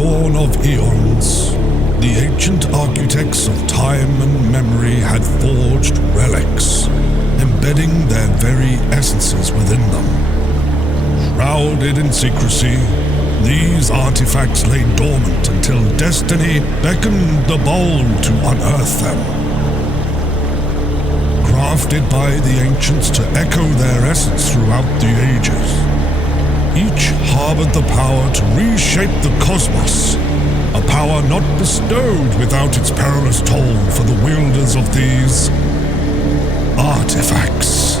dawn of eons, the ancient architects of time and memory had forged relics, embedding their very essences within them. Shrouded in secrecy, these artifacts lay dormant until destiny beckoned the bold to unearth them. Crafted by the ancients to echo their essence throughout the ages, each harbored the power to reshape the cosmos, a power not bestowed without its perilous toll for the wielders of these artifacts.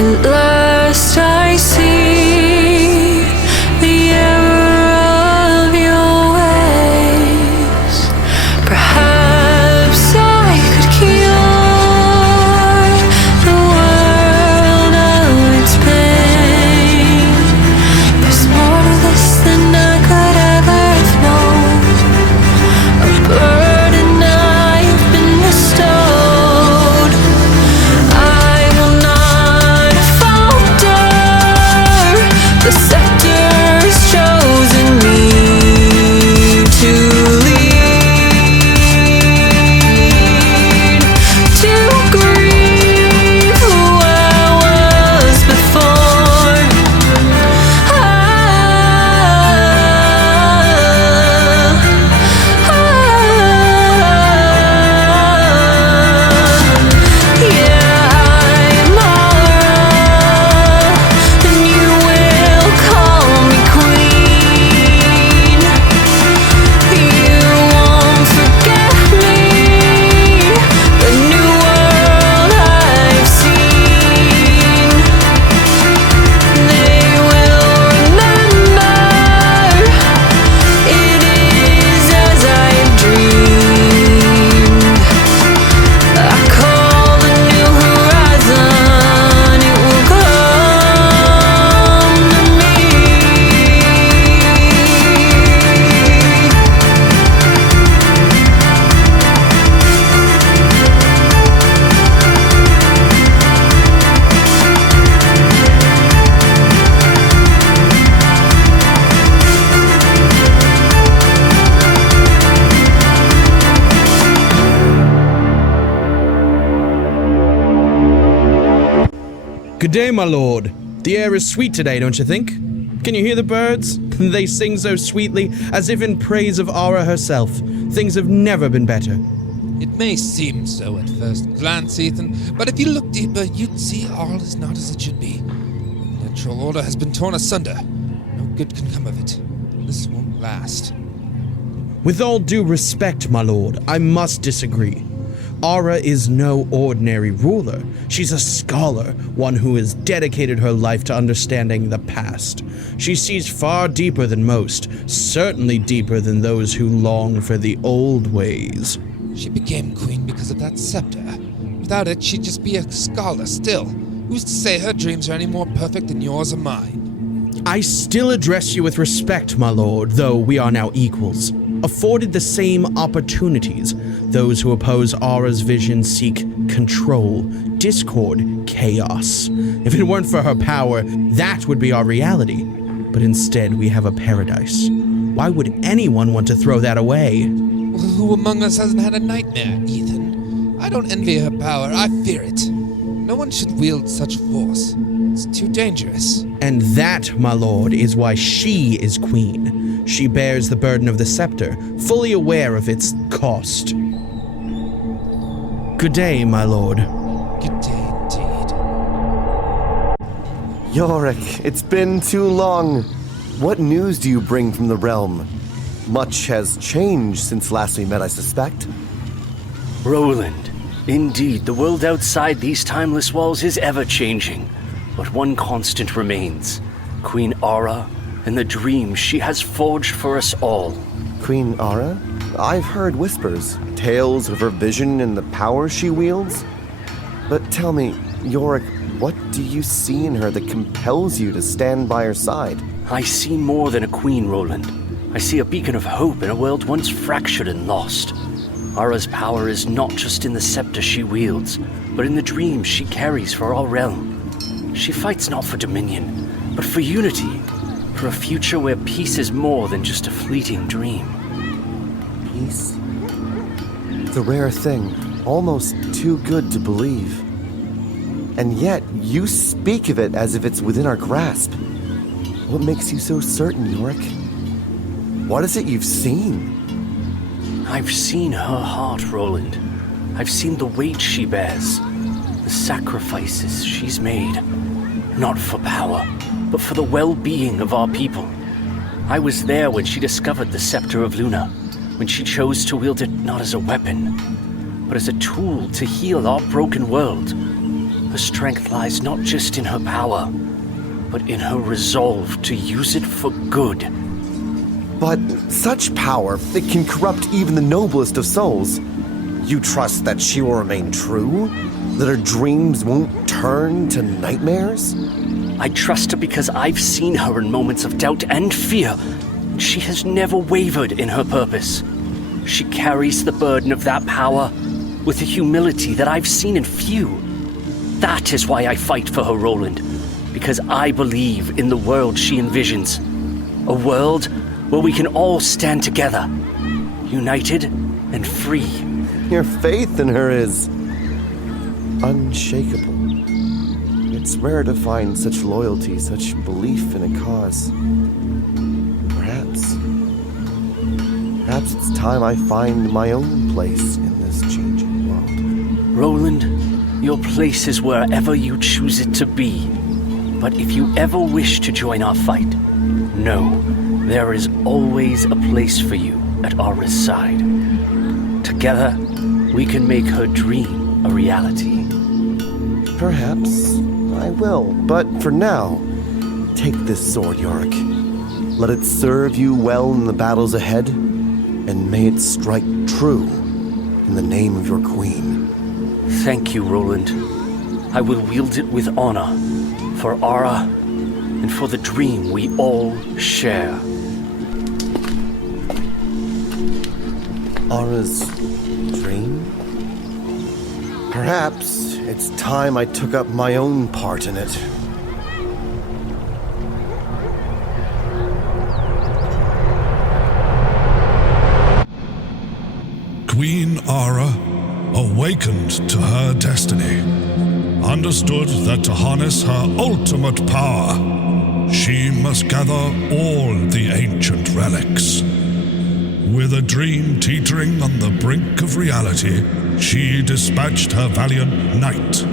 At last I see the error of your ways. Perhaps I could cure the world of its pain. There's more to this than I could ever have known. A burden I've been bestowed. I will not falter. The scepter has chosen me to lead, to grieve who I was before. I'm Mara, and you will call me queen. You won't forget me, the new world I've seen. They will remember it is as I've dreamed. I call the new horizon, it will come to me. Good day, my lord. The air is sweet today, don't you think? Can you hear the birds? They sing so sweetly, as if in praise of Ara herself. Things have never been better. It may seem so at first glance, Ethan, but if you look deeper, you'd see all is not as it should be. The natural order has been torn asunder. No good can come of it. This won't last. With all due respect, my lord, I must disagree. Ara is no ordinary ruler. She's a scholar, one who has dedicated her life to understanding the past. She sees far deeper than most, certainly deeper than those who long for the old ways. She became queen because of that scepter. Without it, she'd just be a scholar still. Who's to say her dreams are any more perfect than yours or mine? I still address you with respect, my lord, though we are now equals. Afforded the same opportunities, those who oppose Ara's vision seek control, discord, chaos. If it weren't for her power, that would be our reality. But instead, we have a paradise. Why would anyone want to throw that away? Well, who among us hasn't had a nightmare, Ethan? I don't envy her power, I fear it. No one should wield such force. It's too dangerous. And that, my lord, is why she is queen. She bears the burden of the scepter, fully aware of its cost. Good day, my lord. Good day indeed. Yorich, it's been too long. What news do you bring from the realm? Much has changed since last we met, I suspect. Roland, indeed, the world outside these timeless walls is ever-changing, but one constant remains. Queen Ara and the dreams she has forged for us all. Queen Ara? I've heard whispers, tales of her vision and the power she wields. But tell me, Yorich, what do you see in her that compels you to stand by her side? I see more than a queen, Roland. I see a beacon of hope in a world once fractured and lost. Ara's power is not just in the scepter she wields, but in the dreams she carries for our realm. She fights not for dominion, but for unity, for a future where peace is more than just a fleeting dream. Peace? It's a rare thing, almost too good to believe. And yet, you speak of it as if it's within our grasp. What makes you so certain, Yorich? What is it you've seen? I've seen her heart, Roland. I've seen the weight she bears, the sacrifices she's made. Not for power, but for the well-being of our people. I was there when she discovered the Scepter of Luna, when she chose to wield it not as a weapon, but as a tool to heal our broken world. Her strength lies not just in her power, but in her resolve to use it for good. But such power, it can corrupt even the noblest of souls. You trust that she will remain true? That her dreams won't turn to nightmares? I trust her because I've seen her in moments of doubt and fear. She has never wavered in her purpose. She carries the burden of that power with a humility that I've seen in few. That is why I fight for her, Roland, because I believe in the world she envisions. A world where we can all stand together, united and free. Your faith in her is unshakable. It's rare to find such loyalty, such belief in a cause. Perhaps it's time I find my own place in this changing world. Roland, your place is wherever you choose it to be. But if you ever wish to join our fight, know there is always a place for you at Ara's side. Together, we can make her dream a reality. Perhaps I will, but for now, take this sword, Yorich. Let it serve you well in the battles ahead, and may it strike true in the name of your queen. Thank you, Roland. I will wield it with honor for Ara and for the dream we all share. Ara's dream? Perhaps it's time I took up my own part in it. Queen Ara awakened to her destiny, understood that to harness her ultimate power, she must gather all the ancient relics. With a dream teetering on the brink of reality, she dispatched her valiant knight,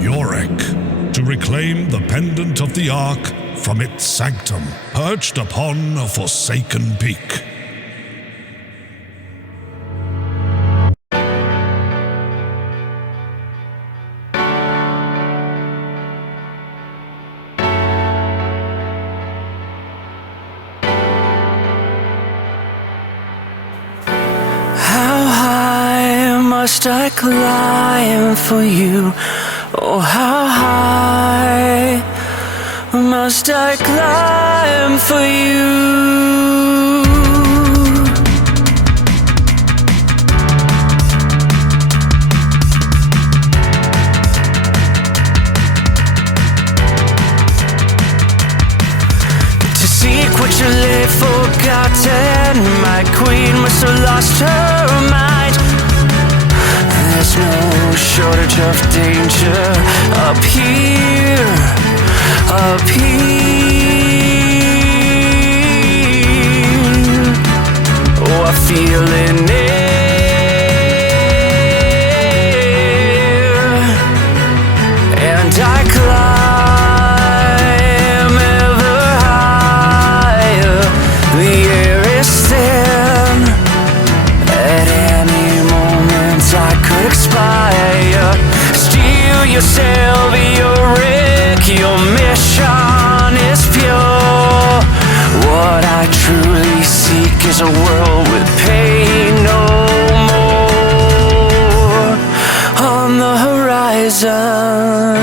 Yorich, to reclaim the pendant of the Ark from its sanctum, perched upon a forsaken peak. Must I climb for you? Oh, how high must I climb for you? To seek what you lay forgotten, my queen must have lost her mind. There's no shortage of danger up here, up here. Oh, I feel it near, and I climb ever higher. The air is thin. At any moment I could expire. Steal yourself, Yorich. Your mission is pure. What I truly seek is a world with pain no more. On the horizon,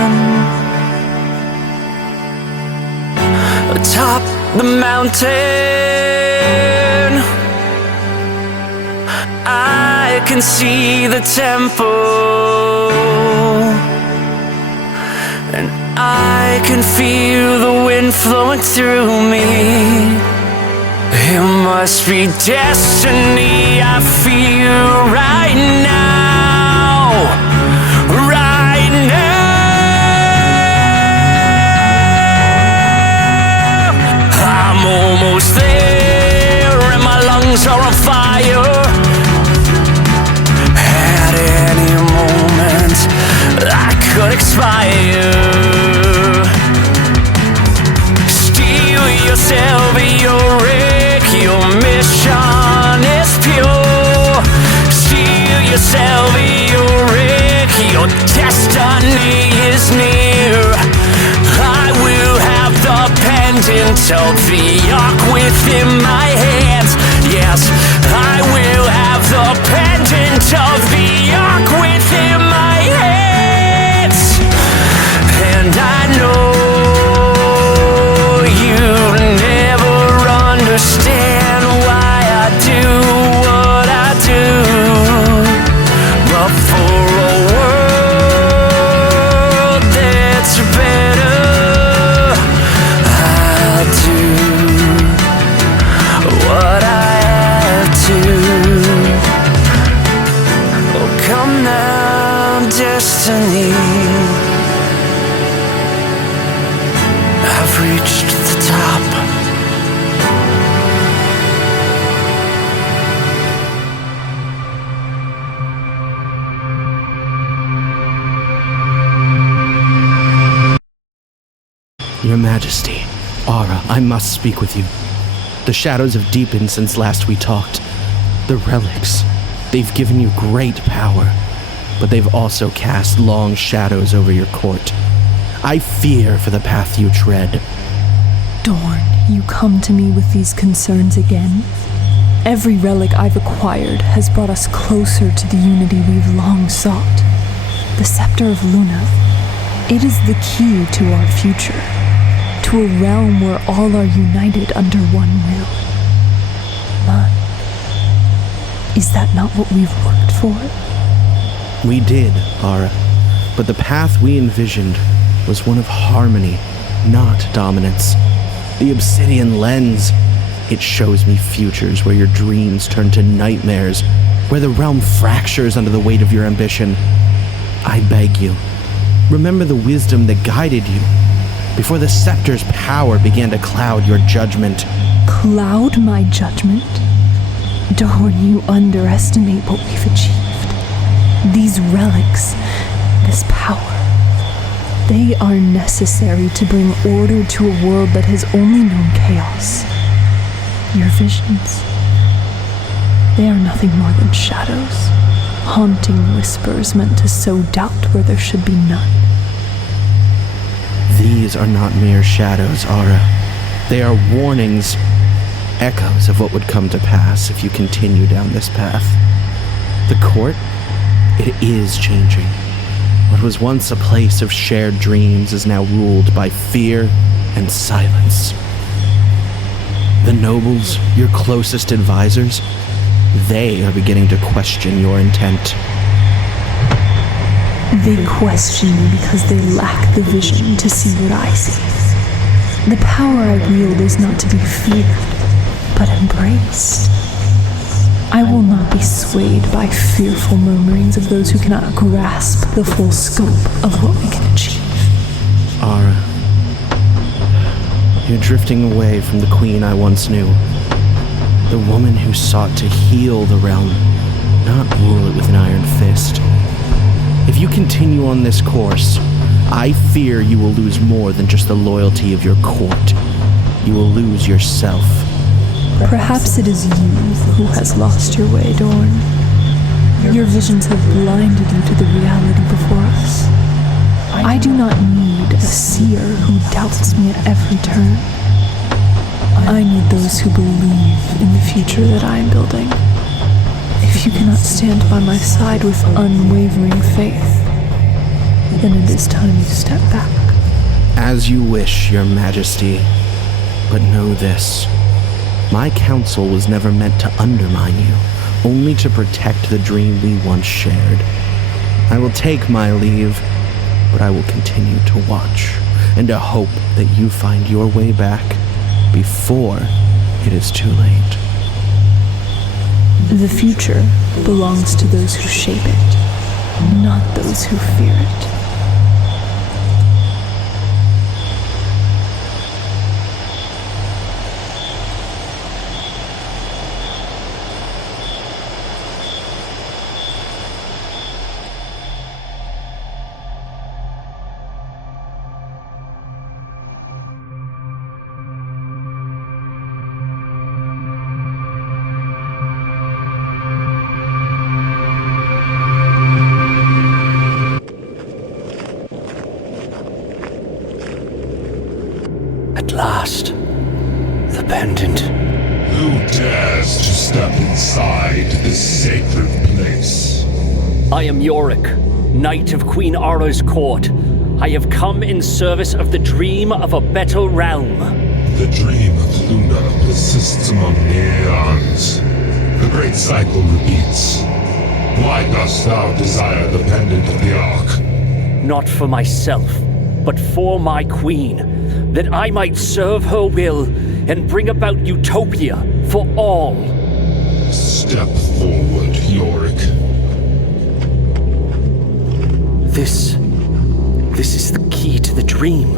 atop the mountain, I can see the temple, and I can feel the wind flowing through me. It must be destiny I feel right now, right now. I'm almost there, and my lungs are on fire. At any moment I could expire. Steal yourself, Yorich. Your mission is pure. Steal yourself, Yorich. Your destiny is near. I will have the pendant of the Ark within my hands. Yes, I will have the pendant of the Ark within my hands. And I know you never understand why I do what I do. But for a world that's better, I'll do what I have to. Oh, come now, destiny. I've reached the top. Your Majesty, Ara, I must speak with you. The shadows have deepened since last we talked. The relics, they've given you great power, but they've also cast long shadows over your court. I fear for the path you tread. Dorne, you come to me with these concerns again? Every relic I've acquired has brought us closer to the unity we've long sought. The Scepter of Luna, it is the key to our future, to a realm where all are united under one will. But is that not what we've worked for? We did, Ara, but the path we envisioned was one of harmony, not dominance. The obsidian lens, it shows me futures where your dreams turn to nightmares, where the realm fractures under the weight of your ambition. I beg you, remember the wisdom that guided you before the scepter's power began to cloud your judgment. Cloud my judgment? Dorne, you underestimate what we've achieved. These relics, this power, they are necessary to bring order to a world that has only known chaos. Your visions, they are nothing more than shadows, haunting whispers meant to sow doubt where there should be none. These are not mere shadows, Ara. They are warnings, echoes of what would come to pass if you continue down this path. The court, it is changing. What was once a place of shared dreams is now ruled by fear and silence. The nobles, your closest advisors, they are beginning to question your intent. They question me because they lack the vision to see what I see. The power I wield is not to be feared, but embraced. I will not be swayed by fearful murmurings of those who cannot grasp the full scope of what we can achieve. Ara, you're drifting away from the queen I once knew. The woman who sought to heal the realm, not rule it with an iron fist. If you continue on this course, I fear you will lose more than just the loyalty of your court. You will lose yourself. Perhaps it is you who has lost your way, Dorne. Your visions have blinded you to the reality before us. I do not need a seer who doubts me at every turn. I need those who believe in the future that I am building. If you cannot stand by my side with unwavering faith, then it is time you step back. As you wish, your majesty. But know this. My counsel was never meant to undermine you, only to protect the dream we once shared. I will take my leave, but I will continue to watch, and to hope that you find your way back before it is too late. The future belongs to those who shape it, not those who fear it. At last, the pendant. Who dares to step inside this sacred place? I am Yorich, Knight of Queen Ara's court. I have come in service of the dream of a better realm. The dream of Luna persists among the aeons. The great cycle repeats. Why dost thou desire the pendant of the Ark? Not for myself, but for my queen, that I might serve her will and bring about utopia for all. Step forward, Yorich. This is the key to the dream.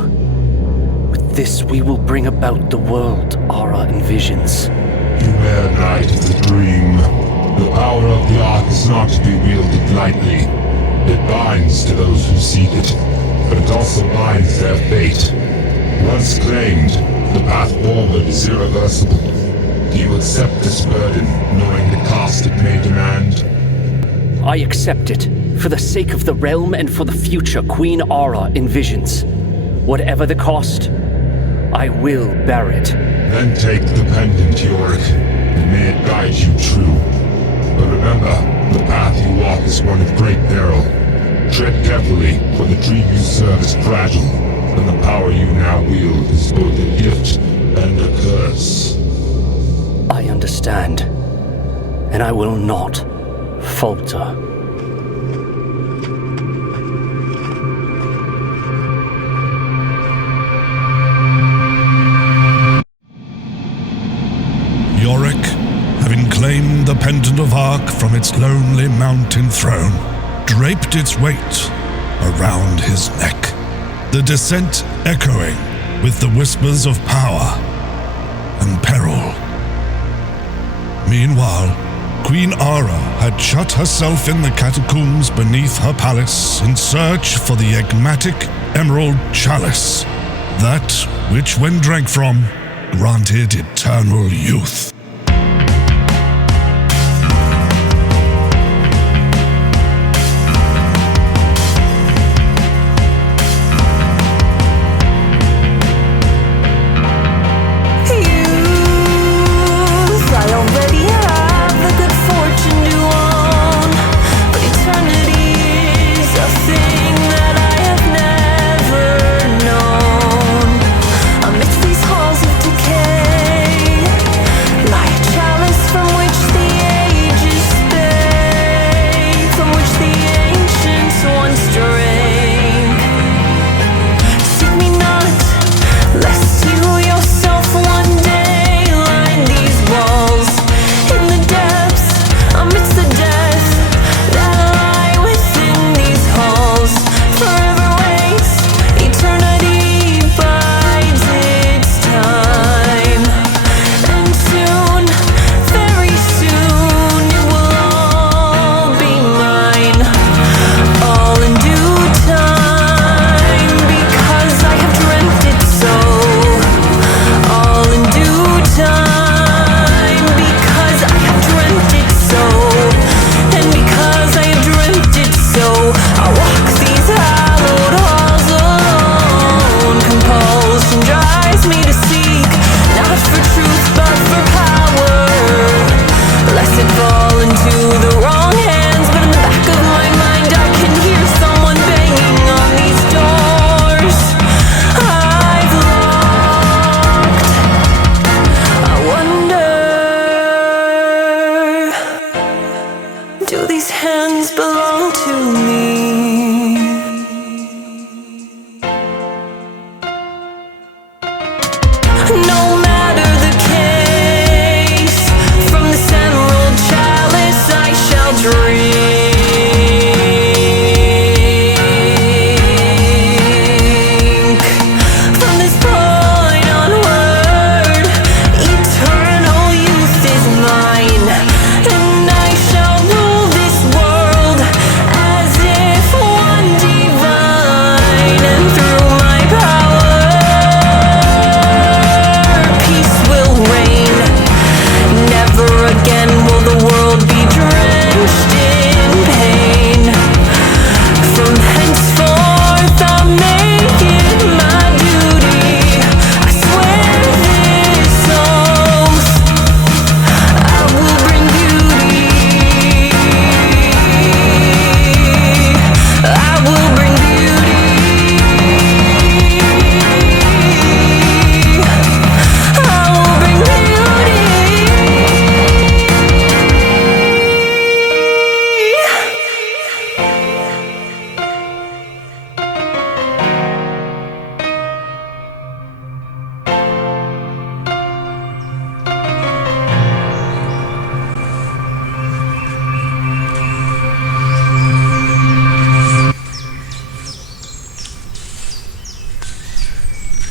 With this, we will bring about the world Ara envisions. Beware, Knight of the Dream. The power of the Ark is not to be wielded lightly. It binds to those who seek it, but it also binds their fate. Once claimed, the path forward is irreversible. Do you accept this burden, knowing the cost it may demand? I accept it, for the sake of the realm and for the future Queen Ara envisions. Whatever the cost, I will bear it. Then take the pendant, Yorich, and may it guide you true. But remember, the path you walk is one of great peril. Tread carefully, for the dream you serve is fragile, and the power you now wield is both a gift and a curse. I understand, and I will not falter. Yorich, having claimed the pendant of Ark from its lonely mountain throne, draped its weight around his neck, the descent echoing with the whispers of power and peril. Meanwhile, Queen Ara had shut herself in the catacombs beneath her palace in search for the enigmatic Emerald Chalice, that which, when drank from, granted eternal youth.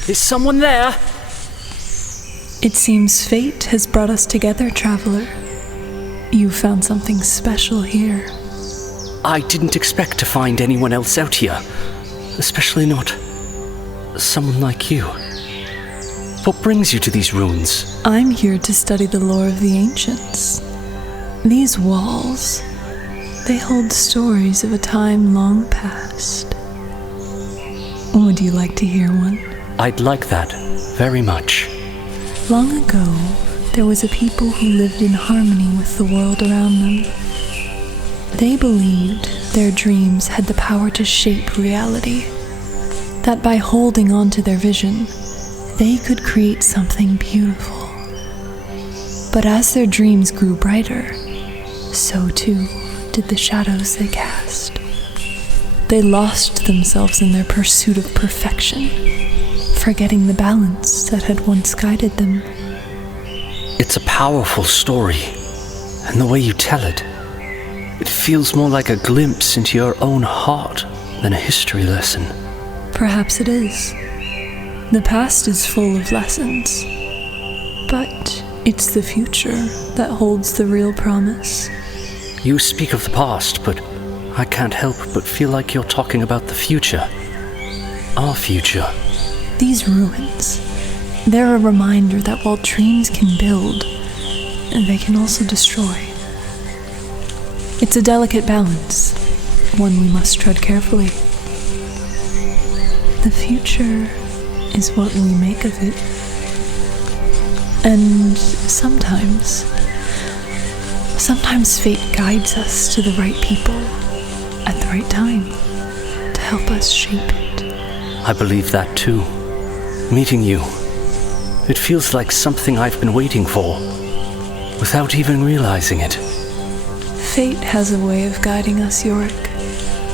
Is someone there? It seems fate has brought us together, traveler. You found something special here. I didn't expect to find anyone else out here. Especially not someone like you. What brings you to these ruins? I'm here to study the lore of the ancients. These walls, they hold stories of a time long past. Would you like to hear one? I'd like that, very much. Long ago, there was a people who lived in harmony with the world around them. They believed their dreams had the power to shape reality, that by holding on to their vision, they could create something beautiful. But as their dreams grew brighter, so too did the shadows they cast. They lost themselves in their pursuit of perfection, forgetting the balance that had once guided them. It's a powerful story, and the way you tell it, it feels more like a glimpse into your own heart than a history lesson. Perhaps it is. The past is full of lessons. But It's the future that holds the real promise. You speak of the past, but I can't help but feel like you're talking about the future. Our future. These ruins, they're a reminder that while dreams can build, they can also destroy. It's a delicate balance, one we must tread carefully. The future is what we make of it. And sometimes fate guides us to the right people at the right time to help us shape it. I believe that too. Meeting you, it feels like something I've been waiting for, without even realizing it. Fate has a way of guiding us, Yorich,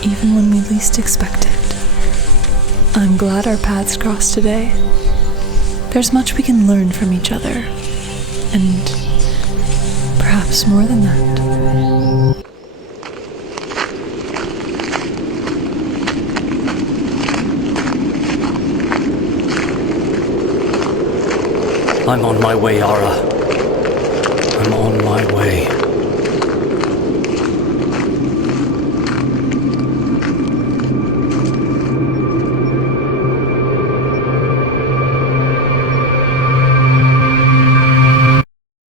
even when we least expect it. I'm glad our paths crossed today. There's much we can learn from each other, and perhaps more than that. I'm on my way, Ara. I'm on my way.